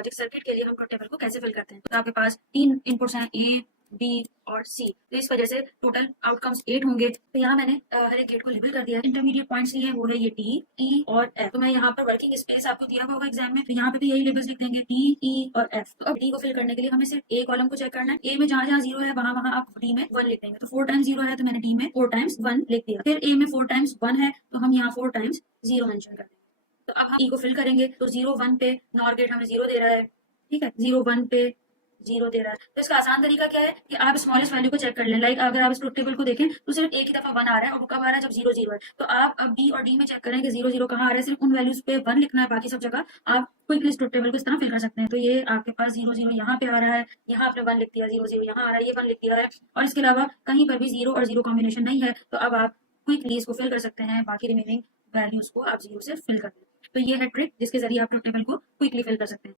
Logic circuit के लिए हम ट्रुथ टेबल को कैसे फिल करते हैं। तो आपके पास 3 इनपुट्स हैं ए, बी और सी, तो इस वजह से टोटल आउटकम्स 8 होंगे। तो यहाँ मैंने हर एक गेट को लेबल कर दिया है। इंटरमीडिएट पॉइंट्स लिए वो है ये टी, ई और एफ। तो मैं यहाँ पर वर्किंग स्पेस आपको दिया हुआ होगा एग्जाम में, तो यहाँ पे भी यही लेबल्स लिख देंगे टी, ई और एफ। तो अब डी को फिल करने के लिए हमें सिर्फ ए कॉलम को चेक करना है। ए में जहां जहां 0 है वहां वहां आप डी में 1 लिख देंगे। तो 4 टाइम्स 0 है तो मैंने डी में 4 टाइम्स 1 लिख दिया। फिर ए में 4 टाइम्स 1 है तो हम यहाँ 4 टाइम्स 0 मेंशन कर देंगे। तो अब हम ई को फिल करेंगे, तो 0 1 पे नॉर गेट हमें 0 दे रहा है, ठीक है, 0 1 पे 0 दे रहा है। तो इसका आसान तरीका क्या है कि आप स्मॉलेस्ट वैल्यू को चेक कर लें। लाइक अगर आप इस ट्रुथ टेबल को देखें तो सिर्फ एक ही दफा 1 आ रहा है, और वो कब आ रहा है जब 0 0 है। तो आप अब बी और डी में चेक करें कि 0 0 कहाँ आ रहा है, सिर्फ उन वैल्यूज पे 1 लिखना है, बाकी सब जगह आप क्विकली इस ट्रुथ टेबल को इस तरह फिल कर सकते हैं। तो ये आपके पास 0 0 यहाँ पे आ रहा है, यहाँ आपने 1 लिख दिया, 0 0 यहाँ आ रहा है, ये 1 लिख दिया है, और इसके अलावा कहीं पर भी 0 और 0 कॉम्बिनेशन नहीं है। तो अब आप क्विकली इसको फिल कर सकते हैं, बाकी रिमेनिंग वैल्यूज को आप 0 से फिल कर दें। तो ये है ट्रिक जिसके जरिए आप ट्रुथ टेबल को क्विकली फिल कर सकते हैं।